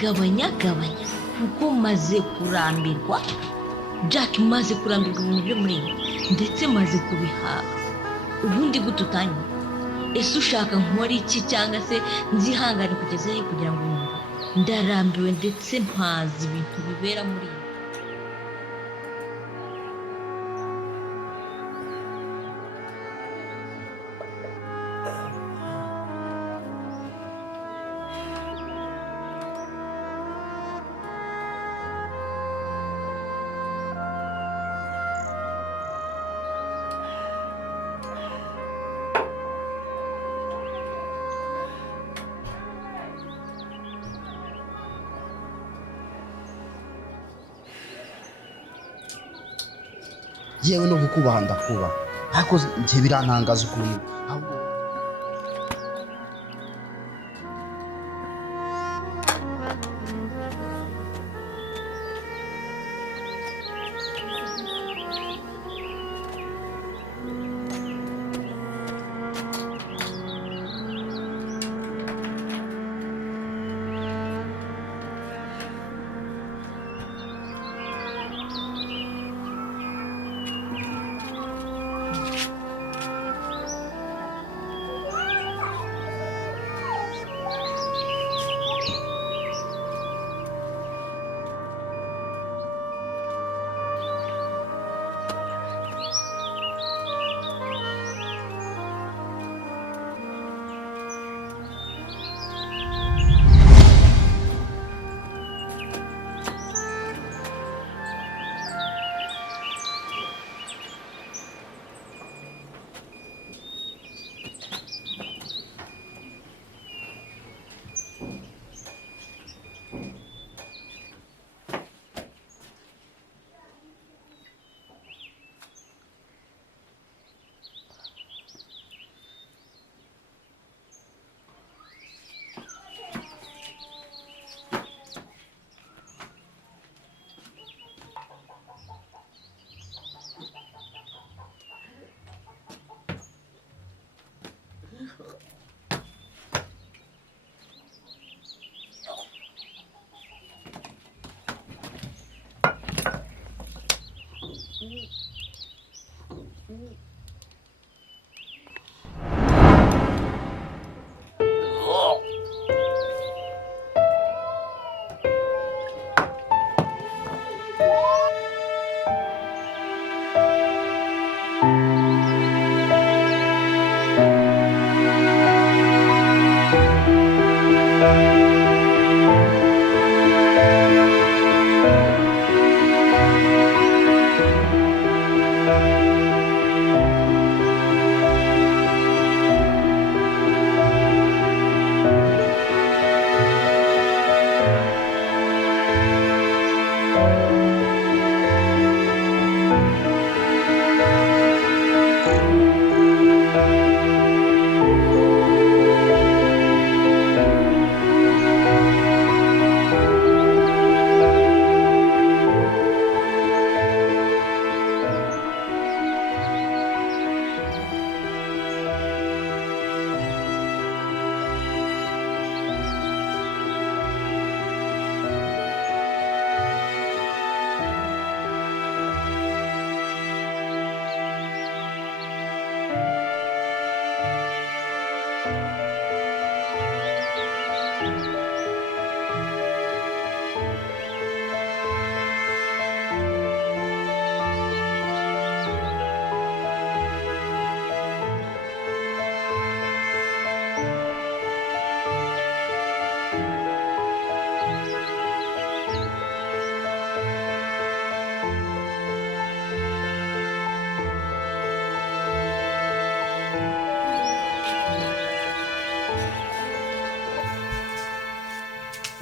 gabanya kuko maze kurambirwa Jack maze kurambirwa ibintu byo muri ndetse maze kubihaga ubundi gututanye ese ushaka nkora iki cyangwa se nzihangane kugeza he kugira ngo ndarambiwe ndetse mpazi ibintu bibera muri yewe no kukubaha ndakubaha ariko njye birantangaza ukuntu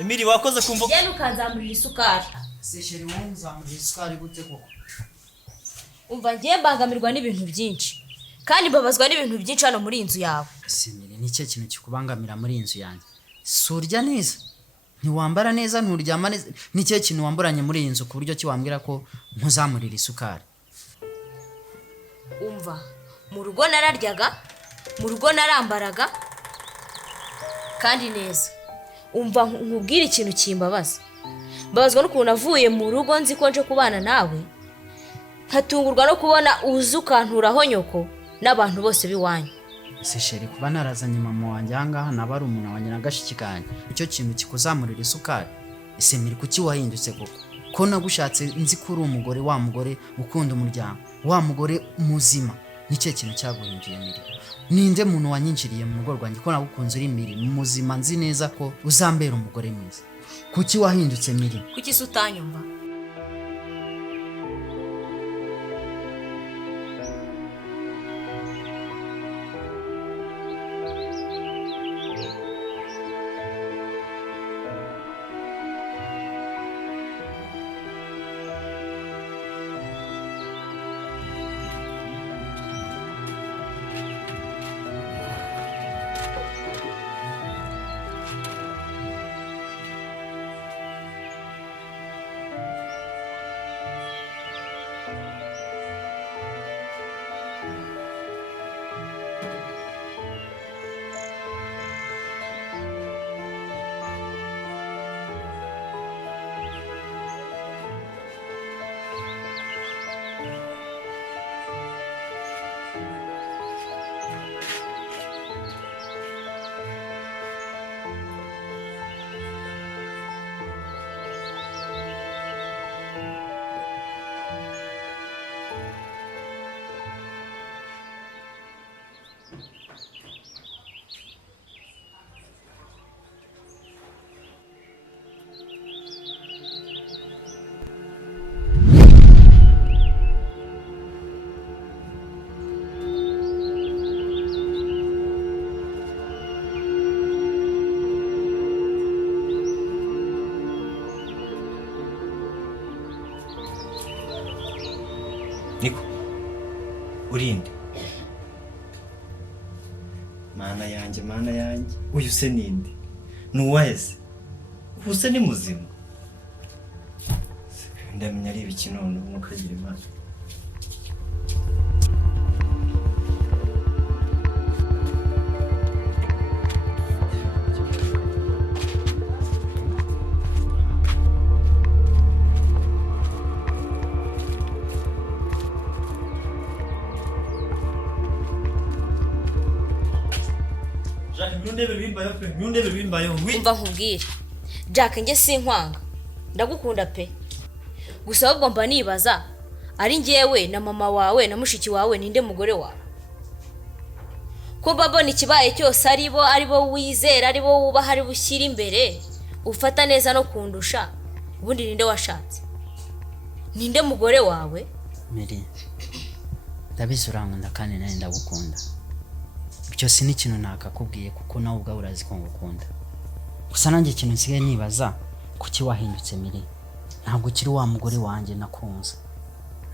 Emiri wakoze kumva genda ukanzamurira isukari. Se sheri wowe uzamurira isukari gute koko? Umva ngiye mbangamirwa n'ibintu byinshi kandi mbabazwa n'ibintu byinshi hano muri inzu yawe. Simire ni cyo kintu kikubangamira muri inzu yanjye. Surya neza, ntiwambara neza, nturyama neza, ni cyo kintu wamburanye muri iyi nzu ku buryo ki wambwira ko mpuzamurira isukari. Umva mu rugo nararyaga, mu rugo narambaraga kandi neza. Umva nkubwira ikintu kimbabaza. Mbabazwa n'ukuntu navuye mu rugo nzi ko nje kubana nawe, nkatungurwa no kubona uzi ukanturaho nyoko n'abantu bose biwanyu. Se sheri kuba narazanye mama wanjye ahangaha naba ari umuntu wanjye nagashiki kanjye, icyo kintu kikuzamurira isukari. Ese Miri kuki wahindutse koko? Ko nagushatse nzi ko uri umugore, wa mugore ukunda umuryango, wa mugore muzima, nicyo kintu cyaguhinduye Miri. Ninde muntu wanyinjiriye mu rugo rwanjye ko nagukunze uri Miri muzima, nzi neza ko uzambera umugore mwiza. Kuki wahindutse Miri? Kuki se utanyumva? Niko urinde mana yanjye uyu se ninde nuwaheze ubuse ni muzima ndamenya ari ibiki none mukagira imana Umva nkubwire Jack, njye sinkwanga, ndagukunda pe. Gusa ahubwo mba nibaza ari njyewe na mama wawe na mushiki wawe ninde mugore wawe? Ko babona ikibaye cyose aribo wizera, aribo wubaha, ari bushyira imbere, ufata neza no kundusha, ubundi ninde washatse? Ninde mugore wawe? Miri, ndabizi urankunda kandi nari ndagukunda. Icyo si n'ikintu nakakubwiye kuko nawe ubwawe urazi ko ngukunda. Gusa nanjye ikintu nsigaye nibaza, kuki wahindutse Miri? Ntabwo ukiri wa mugore wanjye nakunze.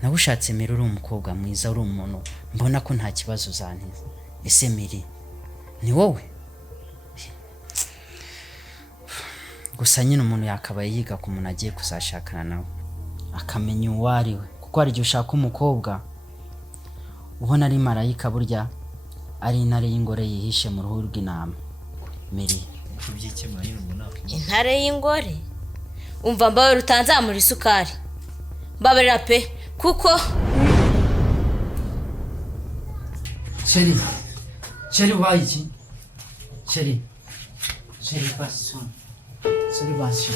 Nagushatse Miri uri umukobwa mwiza, uri umuntu mbona ko nta kibazo uzantiza. Ese Miri ni wowe? Gusa nyine umuntu yakabaye yiga ku muntu agiye kuzashakana nawe, akamenya uwo ari we, kuko hari igihe ushaka umukobwa ubona ari marayika, burya ari intare y'ingore yihishe mu ruhu rw'intama. Miri, intare y'ingore? Umva mbawe rutanzamura isukari, mbabarira pe, kuko Sheri ubaye iki? Sheri basi Sheri basi.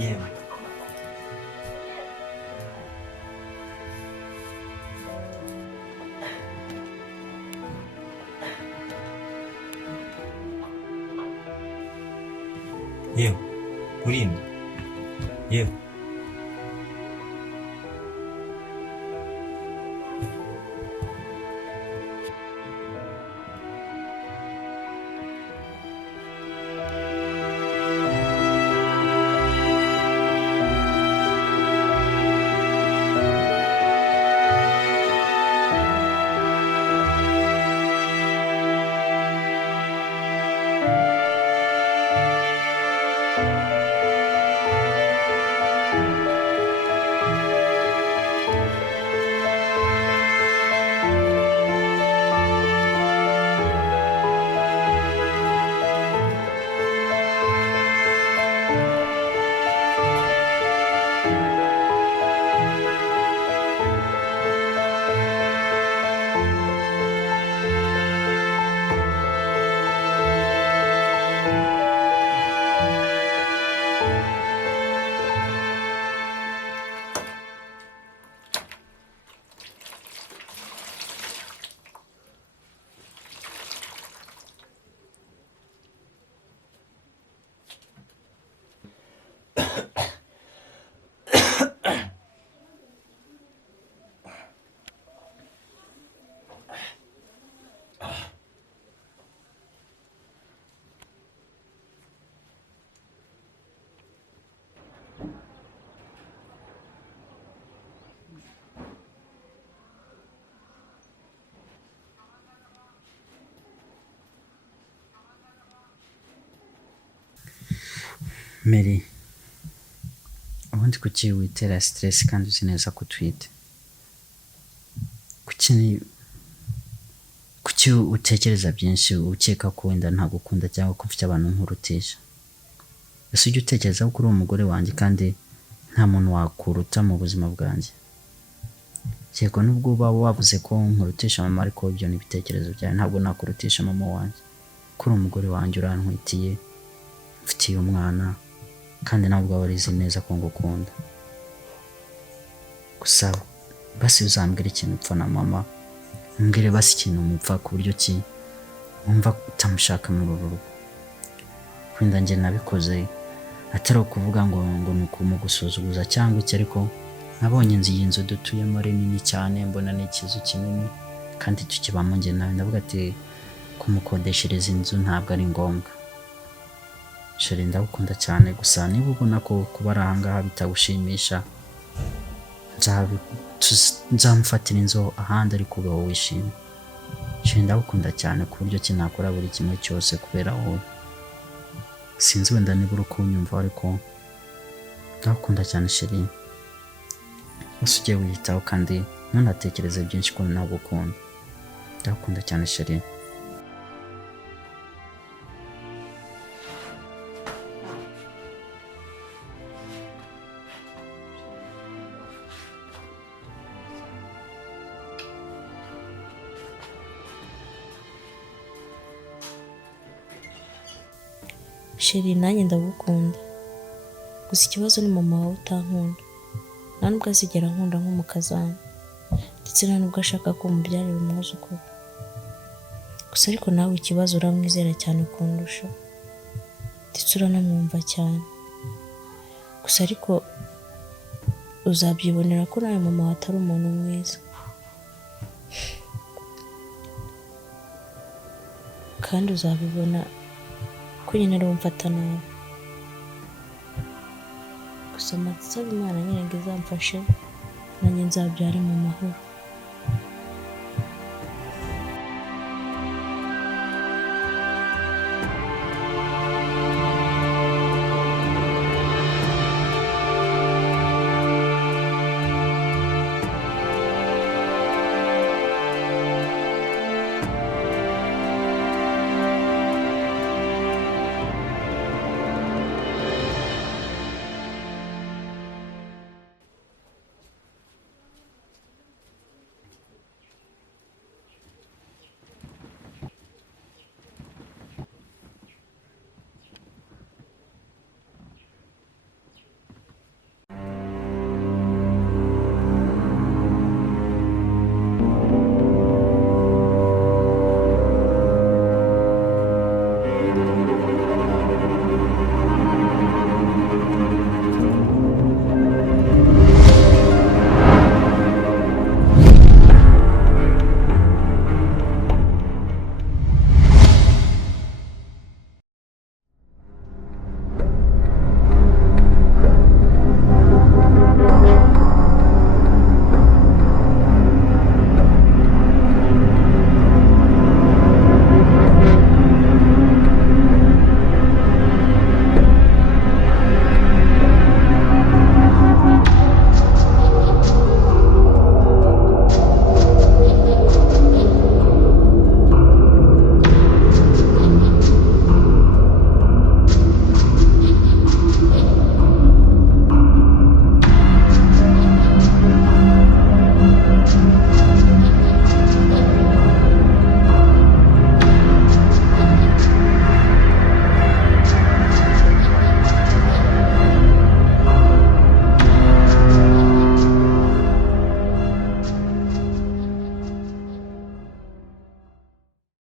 yewe yewe urinde yewe Mary, ubundi kuki witera stress kandi uzi neza ko utwite? Kuki utekereza byinshi ukeka ko wenda ntagukunda cyangwa ko ufite abantu nkurutisha? Ese ujya utekereza ko uri umugore wanjye kandi nta muntu wakuruta mu buzima bwanjye? Yego nubwo uba wavuze ko nkurutisha mama, ariko ibyo ni ibitekerezo byawe. Ntabwo nakurutisha mama wanjye, ko uri umugore wanjye, urantwitiye, mfitiye umwana, kandi ntabwo waba uzi neza ko ngukunda. Gusa basi uzambwira ikintu upfa na mama, umbwire basi ikintu mupfa ku buryo ki wumva utamushaka muri uru rugo. Wenda njye nabikoze atari ukuvuga ngo ni ukumugusuzuguza cyangwa iki, ariko nabonye inzu y'inzu dutuyemo ari nini cyane, mbona ni ikizu kinini kandi tukibamo njye nawe, ndavuga ati kumukodeshereza inzu ntabwo ari ngombwa. Sheri, ndagukunda cyane, gusa niba ubona ko kuba ari ahangaha bitagushimisha, nzamufatira inzu ahandi ariko ube wowe wishimye. Sheri, ndagukunda cyane ku buryo ki nakora buri kimwe cyose kubera wowe. Sinzi wenda niba uri kunyumva, ariko ndagukunda cyane Sheri. Basi ujye wiyitaho kandi ntunatekereze byinshi ko nagukunda. Ndagukunda cyane Sheri. Sheri, nanjye ndagukunda, gusa ikibazo ni mama wawe utankunda. Nta nubwo azigera nkunda nk'umukazana, ndetse nta nubwo ashaka ko umubyarira umwuzukuru. Gusa ariko nawe ikibazo uramwizera cyane kundusha, ndetse uranamwumva cyane. Gusa ariko uzabyibonera ko nawe mama wawe atari umuntu mwiza, kandi uzabibona ko nyine ari umfata nabi. Gusa nsaba Imana nyine ngo izamfashe nanjye nzabyare mu mahoro.